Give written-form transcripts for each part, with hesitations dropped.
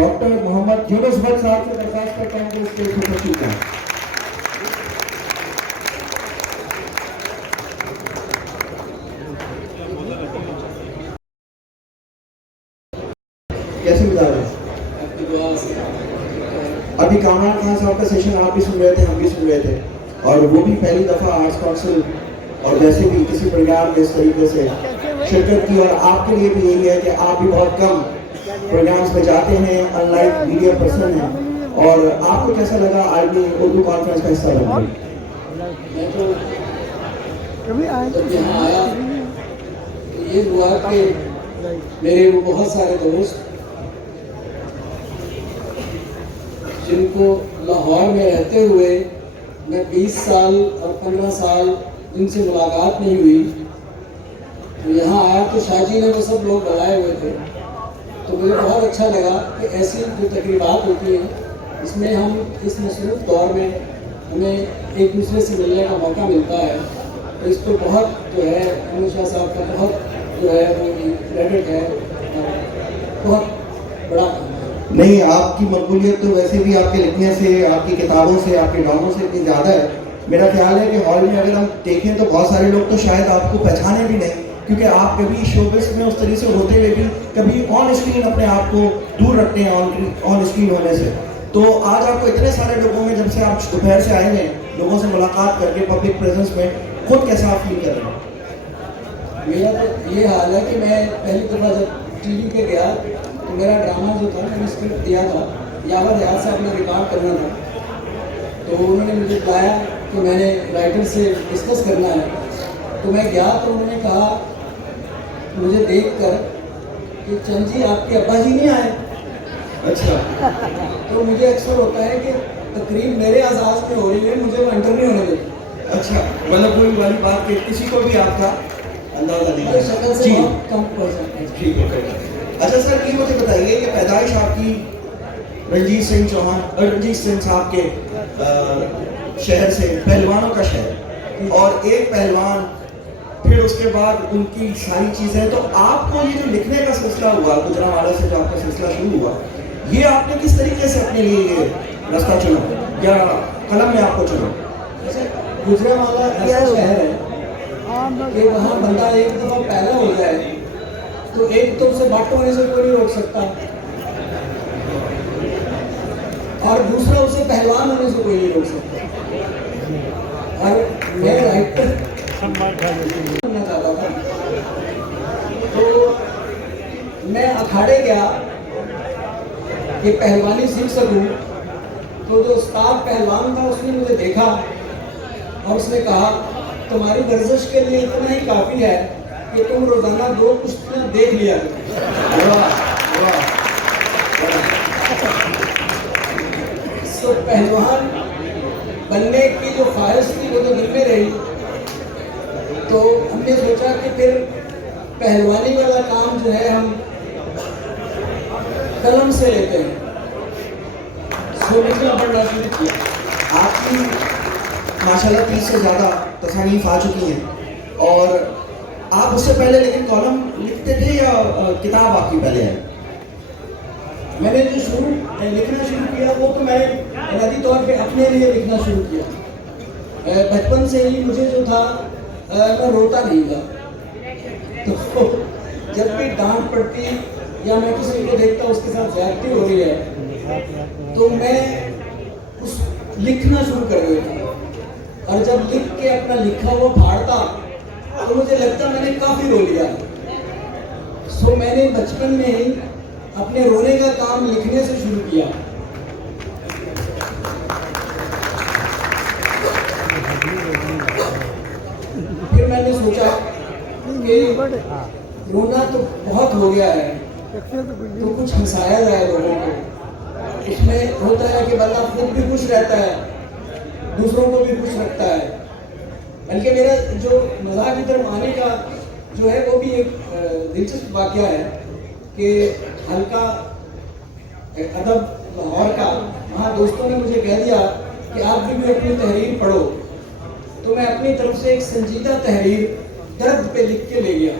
Doctor Mohammad Yunus Bhatt साहब से दरखास्त करता हूं कि स्टेज पर तशरीफ लाएं। कैसे गुजार रहे? अभी कामरान खान साहब का सेशन आप भी सुन रहे थे, हम भी सुन रहे थे, और वो भी पहली दफा आर्ट्स काउंसिल और वैसे भी किसी प्रोग्राम में इस तरीके से शिरकत की। और आपके लिए भी यही है कि आप भी बहुत कम प्रोग्राम्स में जाते हैं, अनलाइक मीडिया पर्सन हैं, और आपको कैसा लगा आज भी उर्दू कॉन्फ्रेंस का हिस्सा बनना? मैं तो जब यहाँ आया तो ये हुआ कि मेरे वो बहुत सारे दोस्त जिनको लाहौर में रहते हुए मैं 20 साल और 15 साल जिनसे मुलाकात नहीं हुई, तो यहाँ आया तो शाहजी ने वो सब लोग बुलाए हुए थे। तो मुझे बहुत अच्छा लगा कि ऐसी जो तकरीबात होती हैं इसमें हम इस मसरूफ़ दौर में हमें एक दूसरे से मिलने का मौका मिलता है। तो इस पर बहुत जो है अमीर शाह साहब का बहुत जो है वो क्रेडिट है, बहुत बड़ा काम है। नहीं, आपकी मकबूलियत तो वैसे भी आपके लिखने से, आपकी किताबों से, आपके ड्रामों से इतनी ज़्यादा है। मेरा ख्याल है कि हॉल में अगर हम देखें तो बहुत सारे लोग तो शायद आपको पहचाने भी नहीं, क्योंकि आप कभी शोबिस में उस तरीके से होते हुए भी कभी ऑन स्क्रीन अपने आप को दूर रखते हैं ऑन स्क्रीन होने से। तो आज आपको इतने सारे लोगों में, जब से आप दोपहर से आए हैं, लोगों से मुलाकात करके पब्लिक प्रेजेंस में खुद कैसा आप फील कर रहे हैं? मेरा तो ये हाल है कि मैं पहली दफ़ा जब टीवी पे गया तो मेरा ड्रामा जो था मैंने स्क्रिप्ट दिया था, यावर याद से अपना रिकॉर्ड करना था। तो उन्होंने मुझे बताया कि मैंने राइटर से डिस्कस करना है। तो मैं गया तो उन्होंने कहा मुझे देखकर कि चंद जी आपके अब्बा जी नहीं आए। अच्छा। तो मुझे अक्सर होता है कि तकरीब मेरे आज़ाद में हो रही है, मुझे वो एंटर नहीं होने देती। अच्छा, मतलब कोई वाली बात कि किसी को भी आपका अंदाजा नहीं है। शक्ल से जी, बहुत कम पर्सन है। ठीक है। अच्छा सर, ये मुझे बताइए कि पैदाइश आपकी रंजीत सिंह चौहान और रंजीत सिंह साहब के शहर से, पहलवानों का शहर, और एक पहलवान, फिर उसके बाद उनकी सारी चीज़ें। तो आपको ये जो लिखने का सिलसिला हुआ, गुजरांवाला से जो आपका सिलसिला शुरू हुआ, ये आपने किस तरीके से अपने लिए ये रास्ता चुना या कलम ने आपको चुना? गुजरांवाला ऐसा शहर है कि वहाँ बंदा एक दफ़ा पैदा हो जाए तो एक तो उसे बाट होने से कोई नहीं रोक सकता, और दूसरा उसे पहलवान होने से कोई नहीं रोक सकता। और मैं राइटर करना चाहता था, तो मैं अखाड़े गया कि पहलवानी सीख सकूं। तो जो उस्ताद पहलवान था उसने मुझे देखा और उसने कहा तुम्हारी गर्जिश के लिए इतना ही काफ़ी है कि तुम रोजाना 2 कुश्तियां देख लिया करो। तो पहलवान बनने की जो ख्वाहिश थी वो तो दिल में रही। तो हमने सोचा कि फिर पहलवानी वाला काम जो है हम कलम से लेते हैं। सो लिखना पढ़ना शुरू किया। आपकी माशाल्लाह 30 से ज़्यादा तसानीफ आ चुकी हैं, और आप उससे पहले लेकिन कॉलम लिखते थे या किताब आपकी पहले है? मैंने जो लिखना शुरू किया वो तो मैंने बुनियादी तौर पे अपने लिए लिखना शुरू किया। बचपन से ही मुझे जो था मैं रोता नहीं था। तो जब भी डांट पड़ती या मैं किसी को देखता उसके साथ ज्यादती हो रही है तो मैं उस लिखना शुरू कर देता, और जब लिख के अपना लिखा हुआ फाड़ता तो मुझे लगता मैंने काफ़ी रो लिया। सो मैंने बचपन में ही अपने रोने का काम लिखने से शुरू किया। फिर मैंने सोचा कि रोना तो बहुत हो गया है, तो कुछ हंसाया जाए लोगों को। इसमें होता है कि बंदा खुद भी खुश रहता है, दूसरों को भी खुश रखता है। बल्कि मेरा जो मज़ाक की तरफ आने का जो है वो भी एक दिलचस्प वाक़या है कि हल्का अदब लाहौर का, वहाँ दोस्तों ने मुझे कह दिया कि आप भी अपनी तहरीर पढ़ो। तो मैं अपनी तरफ से एक संजीदा तहरीर दर्द पे लिख के ले गया।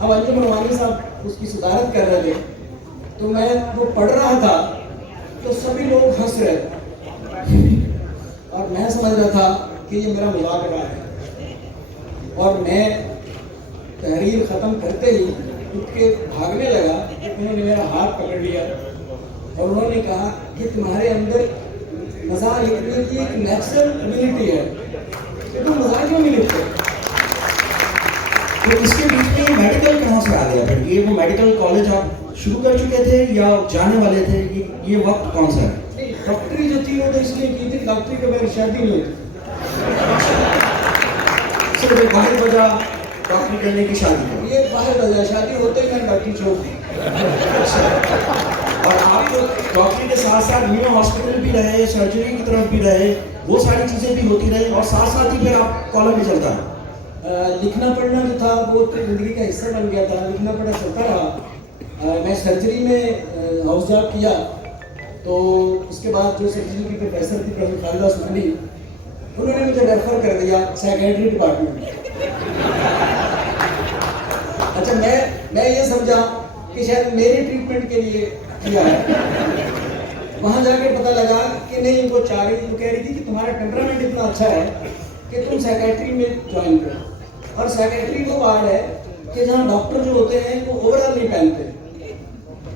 अब अंजुम रवानी साहब उसकी सदारत कर रहे थे, तो मैं वो पढ़ रहा था तो सभी लोग हंस रहे थे और मैं समझ रहा था कि ये मेरा मजाक उड़ा है। और मैं तहरीर ख़त्म करते ही उठ के भागने लगा तो उन्होंने मेरा हाथ पकड़ लिया और उन्होंने कहा कि तुम्हारे अंदर मजाक लिखने की एक नेचुरल एबिलिटी है कि तुम मजाक क्यों नहीं लिखते। तो इसके बीच में ये मेडिकल कहाँ से आ गया फिर? ये वो मेडिकल कॉलेज आप शुरू कर चुके थे या जाने वाले थे? ये वक्त कौन सा है? डॉक्टरी जो थी वो तो इसलिए की थी, डॉक्टरी के मेरी शादी नहीं होती। सिर्फ एक वाहिद वजह डॉक्टरी करने की शादी है। ये बाहर वजह, शादी होते ही मैंने डॉक्टरी छोड़ दी। और आप डॉक्टरी के साथ साथ न्यू हॉस्पिटल भी रहे, सर्जरी की तरफ भी रहे, वो सारी चीज़ें भी होती रही और साथ साथ ही फिर आप कॉलम भी चलता है। लिखना पढ़ना जो था वो तो ज़िंदगी का हिस्सा बन गया था, लिखना पढ़ना चलता रहा। मैं सर्जरी में हाउस जॉब किया तो उसके बाद जो सर्जरी की प्रोफेसर थी प्रोफेसर खालिदा सुखनी, उन्होंने मुझे रेफर कर दिया साइकेट्री डिपार्टमेंट में। अच्छा, मैं ये समझा कि शायद मेरे ट्रीटमेंट के लिए किया है। वहाँ जाके पता लगा कि नहीं, वो चाह रही वो कह रही थी कि तुम्हारा टेम्परामेंट इतना अच्छा है कि तुम साइकेट्री में ज्वाइन करो। और साइकेट्री वो वार्ड है कि जहाँ डॉक्टर जो होते हैं वो ओवरऑल नहीं पहनते,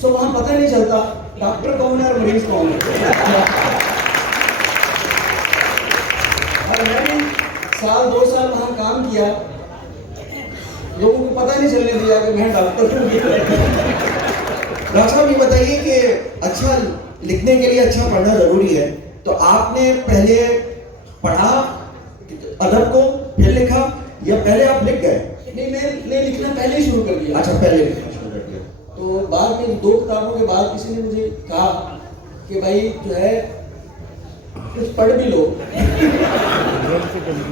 सो वहाँ पता नहीं चलता डॉक्टर कौन है और मरीज कौन है। और मैंने साल 2 साल वहाँ काम किया, लोगों को पता नहीं चलने दिया कि मैं डॉक्टर हूँ। डॉक्टर साहब ये बताइए कि अच्छा लिखने के लिए अच्छा पढ़ना जरूरी है, तो आपने पहले पढ़ा अदब को फिर लिखा या पहले आप लिख गए? नहीं, मैं लिखना पहले ही शुरू कर दिया। अच्छा, पहले लिखना शुरू कर दिया। तो बाद में 2 किताबों के बाद किसी ने मुझे कहा कि भाई जो है कुछ पढ़ भी लो।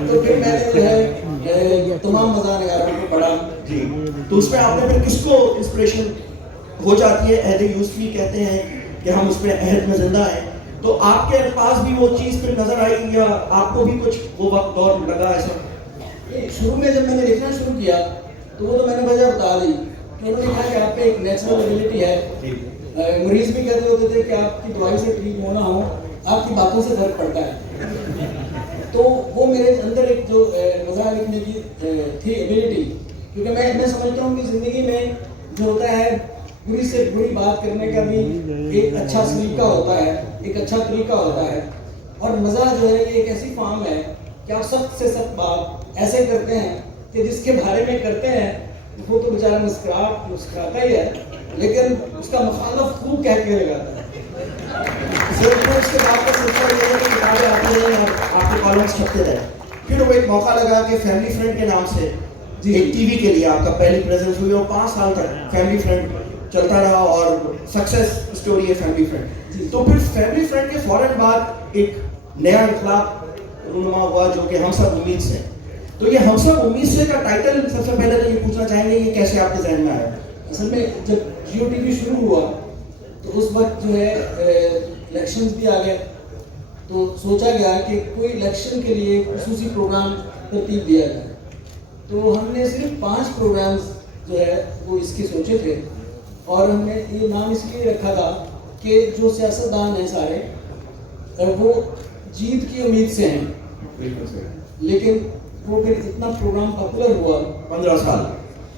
तो फिर मैंने जो है तमाम मज़ाह नगारों को पढ़ा। जी, तो उसमें आपने फिर किसको इंस्पिरेशन हो जाती है? अहद यूसुफी कहते हैं कि हम उसमें अहद में जिंदा हैं, तो आपके पास भी वो चीज़ फिर नजर आई या आपको भी कुछ वो वक्त दौर लगा ऐसा? शुरू में जब मैंने लिखना शुरू किया तो वो तो मैंने वजह बता दी कि उन्होंने कहा कि आप पे एक नेचुरल एबिलिटी है। मरीज भी कहते होते थे कि आपकी दवाई से ठीक होना हो, आपकी बातों से फर्क पड़ता है। तो वो मेरे अंदर एक जो मज़ाक लिखने की थी एबिलिटी, क्योंकि मैं समझता हूँ कि ज़िंदगी में जो होता है बुरी से बुरी बात करने का भी एक अच्छा सलीका होता है, एक अच्छा तरीका होता है। और मज़ाक जो है ये एक ऐसी फॉर्म है कि आप सख्त से सख्त बात ऐसे करते हैं कि जिसके बारे में करते हैं वो तो बेचारा मुस्कुराता ही है, लेकिन उसका मुखालफ खूब कह के लगाता है। सिर्फ उसके बाद का सिलसिला ये है कि किताबें आती रही और आपके कॉलम्स छपते रहे। फिर वो एक मौका लगा कि फैमिली फ्रेंड के नाम से एक टीवी के लिए आपका पहली प्रेजेंस हुई और 5 साल तक फैमिली फ्रेंड चलता रहा और सक्सेस स्टोरी है फैमिली फ्रेंड। तो फिर फैमिली फ्रेंड के फौरन बाद एक नया इनकलाब रूनुमा हुआ जो कि हम सब उम्मीद से। तो ये हम सब उम्मीद से का टाइटल सबसे पहले तो ये पूछना चाहेंगे ये कैसे आपके जहन में आया? असल में जब जियो टीवी शुरू हुआ तो उस वक्त जो है इलेक्शंस भी आ गए, तो सोचा गया कि कोई इलेक्शन के लिए खुसूसी प्रोग्राम तरतीब दिया जाए। तो हमने सिर्फ 5 प्रोग्राम्स जो है वो इसके सोचे थे और हमने ये नाम इसलिए रखा था कि जो सियासतदान हैं सारे वो जीत की उम्मीद से हैं, लेकिन वो फिर इतना प्रोग्राम पॉपुलर हुआ 15 साल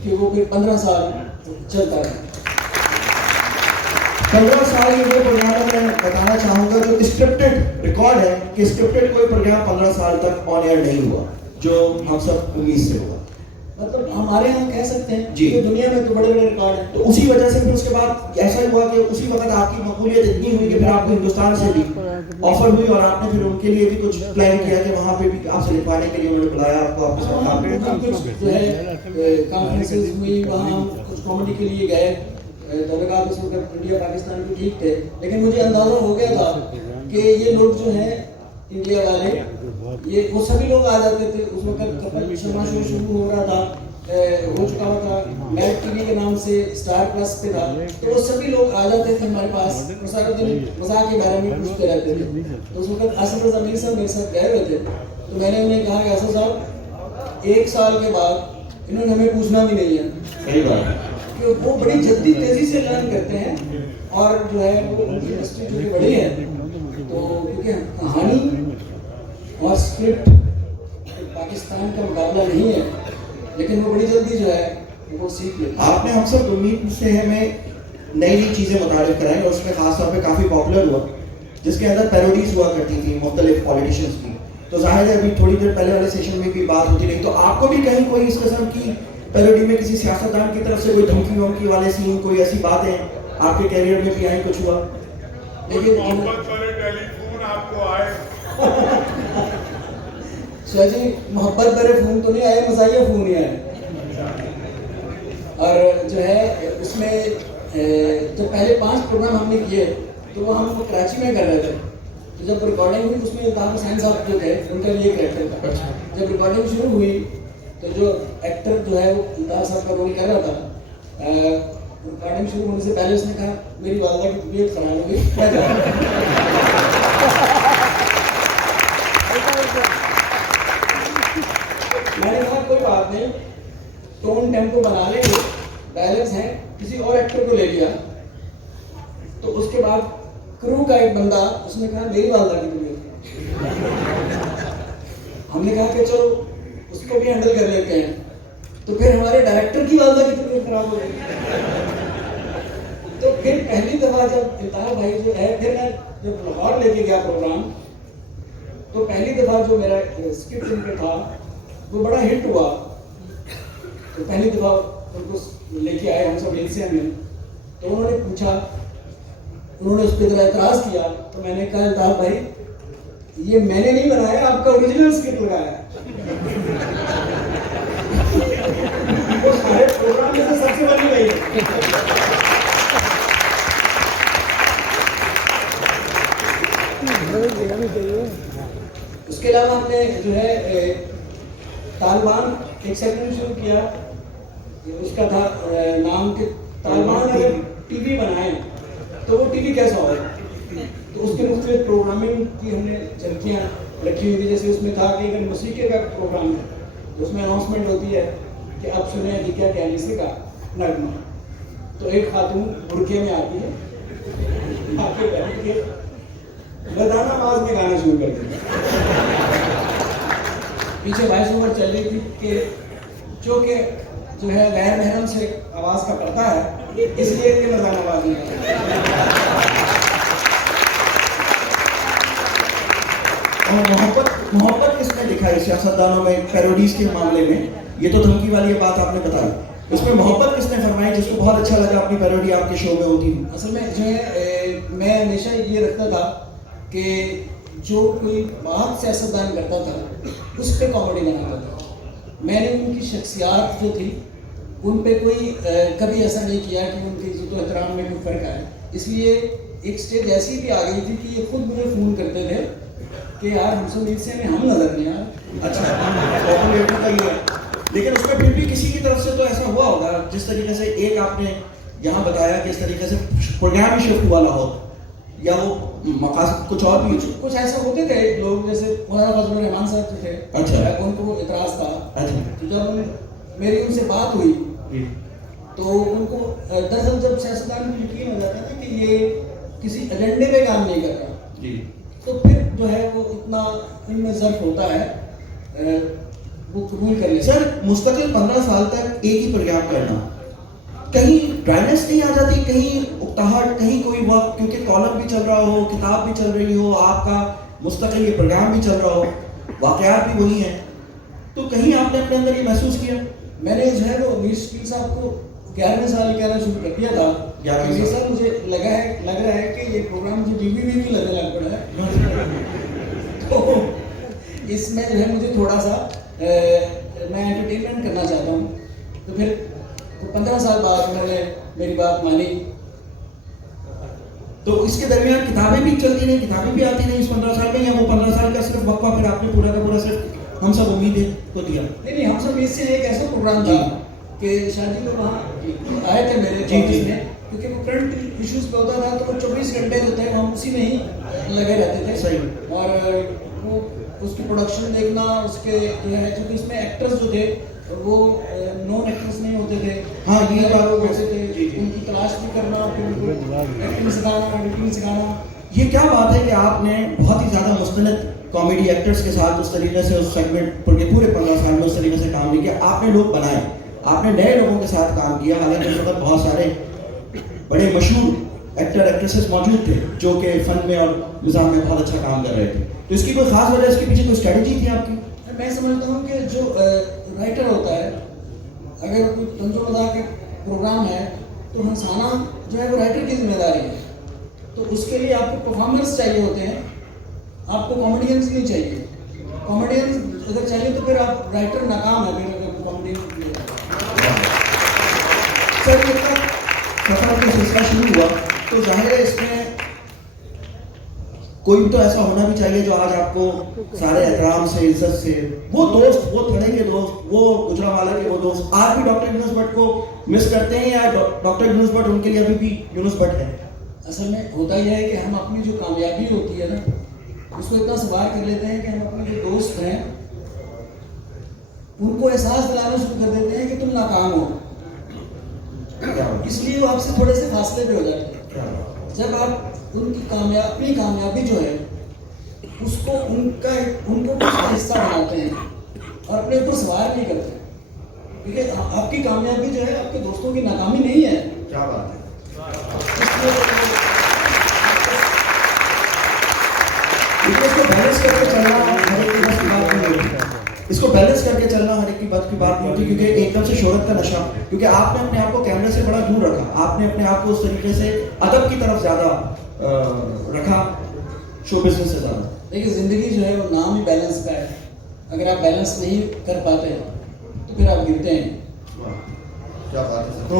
कि वो फिर 15 साल चलता रहा। 15 साल के वो प्रोग्राम मैं बताना चाहूँगा जो स्क्रिप्टेड रिकॉर्ड है कि स्क्रिप्टेड कोई प्रोग्राम 15 साल तक ऑन एयर नहीं हुआ जो हम सब उम्मीद से हुआ। मतलब हमारे यहाँ कह सकते हैं जी। कि दुनिया में तो बड़े बड़े रिकॉर्ड हैं। तो उसी वजह से फिर उसके बाद ऐसा ही हुआ कि उसी वक्त आपकी मकबूलियत इतनी हुई कि फिर आपको हिंदुस्तान से भी ऑफर हुई और आपने फिर उनके लिए भी कुछ प्लान किया कि वहाँ पे भी आपसे लिखवाने के लिए उन्होंने बुलाया आपको आपके साथ वहाँ काम पे कुछ जो है कॉन्फ्रेंसेस हुई, वहाँ हम कुछ कॉमेडी के लिए गए। तबक़ात उस वक्त इंडिया पाकिस्तान भी ठीक थे, लेकिन मुझे अंदाज़ा हो गया था कि ये लोग जो हैं इंडिया वाले ये वो सभी लोग आ जाते थे। उस वक्त कपिल शर्मा शो शुरू हो रहा था, हो चुका हुआ था, मैट टीवी के नाम से स्टार प्लस पे था, तो वो सभी लोग आ जाते थे हमारे पास और सारा दिन मजाक के बारे में पूछते रहते थे। तो उस वक्त असद अमीर साहब मेरे साथ गए हुए थे, तो मैंने उन्हें कहा कि असद साहब 1 साल के बाद इन्होंने हमें पूछना भी नहीं है। सही बात कि वो बड़ी जल्दी तेजी से लर्न करते हैं और जो है वो उनकी इंडस्ट्री जो कि बड़ी है, तो क्योंकि कहानी और स्क्रिप्ट पाकिस्तान का मुकाबला नहीं है, लेकिन वो बड़ी जल्दी जो है वो सीख लेते हैं। आपने हम सब उम्मीद से हमें नई नई चीज़ें मुतारिफ कराई और उसमें खास तौर पे काफ़ी पॉपुलर हुआ, जिसके अंदर पैरोडीज हुआ करती थी मुख्तलिफ पॉलिटिशियंस की। तो जाहिर है अभी थोड़ी देर पहले वाले सेशन में भी बात होती रही, तो आपको भी कहीं कोई इस किस्म की पैरोडी में किसी सियासतदान की तरफ से कोई धमकी वमकी वाले सीन, कोई ऐसी बातें आपके कैरियर में भी आई, कुछ हुआ? लेकिन मोहब्बत वाले टेलीफोन आपको आए? शाह जी मोहब्बत भरे फोन तो नहीं आए, मज़ाहिया फोन ही आए। और जो है उसमें जब पहले 5 प्रोग्राम हमने किए तो वो हम कराची में कर रहे थे, तो जब रिकॉर्डिंग हुई उसमें इल्ताफ हुसैन साहब जो थे उनका ये कैरेक्टर था। जब रिकॉर्डिंग शुरू हुई तो जो एक्टर जो है वो इल्ताफ साहब का रोल कर रहा था, रिकॉर्डिंग शुरू होने से पहले उसने कहा मेरी वालदा की तबीयत खराब हो गई, मैं जा रहा हूं। मैंने कहा कोई बात नहीं, टोन टेम्पो बना लेंगे, बैलेंस है, किसी और एक्टर को ले लिया। तो उसके बाद क्रू का एक बंदा उसने कहा मेरी वालदा की तबीयत, हमने कहा कि चलो उसको भी हैंडल कर लेते हैं। तो फिर हमारे डायरेक्टर की वालदा की तबीयत खराब हो गई। तो फिर पहली दफा जब इल्ताफ भाई जो है, फिर मैं जब लाहौर लेके गया प्रोग्राम, तो पहली दफा जो मेरा स्क्रिप्ट उनके था वो बड़ा हिट हुआ। तो पहली दफा उनको लेके आए हम सब एलसीएम में, तो उन्होंने पूछा, उन्होंने उस पर जरा एतराज किया, तो मैंने कहा इल्ताफ भाई ये मैंने नहीं बनाया, आपका ओरिजिनल स्क्रिप्ट लगाया है। वो सारे प्रोग्राम में से सबसे बड़ी गई है। उसके अलावा हमने जो है तालिबान एक सेगमेंट शुरू किया, उसका था नाम के तालिबान अगर टीवी बनाए तो वो टीवी कैसा होगा। तो उसके मुख्तलिफ प्रोग्रामिंग की हमने झलकियाँ रखी हुई थी। जैसे उसमें था कि अगर मौसीकी का प्रोग्राम है तो उसमें अनाउंसमेंट होती है कि अब सुने दिक्या कैलिसे का नगमा। तो एक खातून बुरके में आती है, आके बैठ के लदाना आवाज में गाना शुरू कर देती। पीछे वॉइस ओवर चल रही थी कि जो है गैर महरम से आवाज का पड़ता है, इसलिए कि लदाना आवाज नहीं और मोहब्बत किसने दिखाई सियासतदानों में पैरोडीज के मामले में? ये तो धमकी वाली बात आपने बताई, इसमें मोहब्बत किसने फरमाई जिसको बहुत अच्छा लगा अपनी पैरोडी आपके शो में होती? असल में जो है मैं हमेशा ये रखता था कि जो कोई बात सियासतदान करता था उस पर कॉमेडी बनाता था। मैंने उनकी शख्सियात जो थी उन पे कोई कभी ऐसा नहीं किया कि उनकी इज्जत और एहतराम में कोई फ़र्क आए। इसलिए एक स्टेज ऐसी भी आ गई थी कि ये खुद मुझे फ़ोन करते थे कि यार हमसे मीर से हम नजर नहीं यार। अच्छा, पॉपुलैरिटी का ये है, लेकिन उसमें फिर भी किसी की तरफ से तो ऐसा हुआ होगा जिस तरीके से एक आपने यहाँ बताया कि इस तरीके से प्रोग्राम ही शिफ्ट हुआ लाहौर, या वो मकासद कुछ और भी कुछ ऐसा होते थे लोग, जैसे मौलाना फजलुर रहमान साहब जो थे, अच्छा, उनको इतराज था। अच्छा, तो जब मेरी उनसे बात हुई तो उनको दरअसल जब सियासतदान को यकीन हो जाता था कि ये किसी एजेंडे पे काम नहीं कर रहा जी, तो फिर जो है वो इतना इनमें ज़र्फ होता है वो कबूल कर ले। सर मुस्तकिल 15 साल तक एक ही प्रोग्राम करना, कहीं ड्राइनेस नहीं आ जाती, कहीं उकताहट, कहीं कोई वक्त, क्योंकि कॉलम भी चल रहा हो, किताब भी चल रही हो, आपका मुस्तकिल ये प्रोग्राम भी चल रहा हो, वाक़यात भी वही हैं, तो कहीं आपने अपने अंदर ये महसूस किया? मैंने जो है वो मीर शकील साहब को 11वें साल कहना शुरू कर दिया था कि सर मुझे लग रहा है कि ये प्रोग्राम मुझे बीवी लगने लग पड़ा है। तो इसमें जो है मुझे थोड़ा सा मैं एंटरटेनमेंट करना चाहता हूँ। तो फिर 15 साल बाद उन्होंने मेरी बात मानी। तो इसके दरमियान किताबें भी चलती रही, किताबें भी आती रही इस 15 साल में, या वो 15 साल का सिर्फ वक्फा फिर आपने पूरा का पूरा सिर्फ हम सब उम्मीदें को दिया? नहीं, हम सब इससे एक ऐसा प्रोग्राम था कि शादी में वहाँ आए थे मेरे ऑफिस में, क्योंकि वो करंट इश्यूज पे होता था, तो वो 24 घंटे जो थे हम उसी में ही लगे रहते थे। सही। और वो उसकी प्रोडक्शन देखना, उसके जो है, क्योंकि इसमें एक्टर्स जो थे वो नॉन एक्टर्स नहीं होते थे। हाँ, ये नए बात लोग मैं- होते थे, जी, जी। उनकी तलाश भी करना, फिर उनको एक्टिंग सिखाना, एडिटिंग सिखाना। ये क्या बात है कि आपने बहुत ही ज़्यादा मुस्तनद कॉमेडी एक्टर्स के साथ उस तरीके से उस सेगमेंट पूरे 15 साल में उस तरीके से काम नहीं किया। आपने लोग बनाए, आपने नए लोगों के साथ काम किया। हालांकि उस वक्त बहुत सारे बड़े मशहूर एक्टर एक्ट्रेसेस मौजूद थे जो कि फ़न में और निज़ाम में बहुत अच्छा काम कर रहे थे। तो इसकी कोई ख़ास वजह, इसके पीछे कोई स्ट्रेटजी थी आपकी? मैं समझता हूँ कि जो राइटर होता है, अगर कोई तंजो मजाक का प्रोग्राम है तो हंसाना जो है वो राइटर की जिम्मेदारी है। तो उसके लिए आपको परफॉर्मर्स चाहिए होते हैं, आपको कॉमेडियंस नहीं चाहिए। कॉमेडियंस अगर चाहिए तो फिर आप राइटर नाकाम है, फिर अगर कॉमेडियन। सर ये तक सफर का सिलसिला शुरू हुआ तो जाहिर है इसमें कोई भी तो ऐसा होना भी चाहिए जो आज आपको सारे एहतराम से, इज्जत से, वो दोस्त, वो थड़े के दोस्त, वो गुजरावाला के वो दोस्त आज भी डॉक्टर यूनुस भट्ट को मिस करते हैं या डॉक्टर यूनुस भट्ट उनके लिए अभी भी यूनुस भट्ट है? असल में होता यह है कि हम अपनी जो कामयाबी होती है ना, उसको इतना सवार कर लेते हैं कि हम अपने जो दोस्त हैं उनको एहसास दिलाना शुरू कर देते हैं कि तुम नाकाम हो, इसलिए वो आपसे थोड़े से फासले पे हो जाते हैं। जब आप उनकी अपनी कामयाबी जो है उसको उनको कुछ हिस्सा बनाते हैं और अपने ऊपर सवार नहीं करते, क्योंकि आपकी कामयाबी जो है आपके दोस्तों की नाकामी नहीं है। क्या बात है। इसको बैलेंस करके चलना हर एक की बस की बात नहीं होती। इसको बैलेंस करके चलना हर एक की बात नहीं होती, क्योंकि एकदम से शोहरत का नशा, क्योंकि आपने अपने आप को कैमरे से बड़ा दूर रखा, आपने अपने आप को उस तरीके से अदब की तरफ ज्यादा रखा, शो बिजनेस से ज्यादा। देखिए जिंदगी जो है वो नाम ही बैलेंस का है। अगर आप बैलेंस नहीं कर पाते तो फिर आप गिरते हैं। क्या बात है सर। तो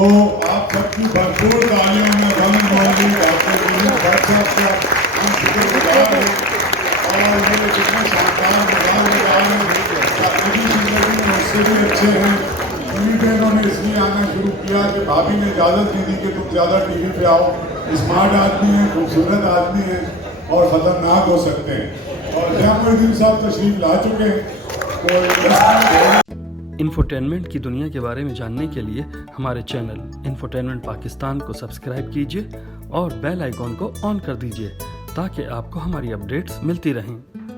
आप सबकी भरपूर तालियों में बंद होंगी डॉक्टर यूनुस भट्ट साहब का हम शुक्रगुजार हैं। और ये जितने शानदार निगाह लगाए हैं मेरी जिंदगी में उससे भी अच्छे हैं। उन्हीं पे इन्होंने इसलिए आना शुरू किया कि भाभी ने इजाज़त नहीं दी कि तुम ज़्यादा टीवी पे आओ। स्मार्ट आदमी हैं, खूबसूरत आदमी हैं और ख़तरनाक हो सकते हैं। और जयामुद्दीन साहब तशरीफ ला चुके हैं। इंफोटेनमेंट की दुनिया के बारे में जानने के लिए हमारे चैनल इंफोटेनमेंट पाकिस्तान को सब्सक्राइब कीजिए और बेल आइकॉन को ऑन कर दीजिए ताकि आपको हमारी अपडेट्स मिलती रहें।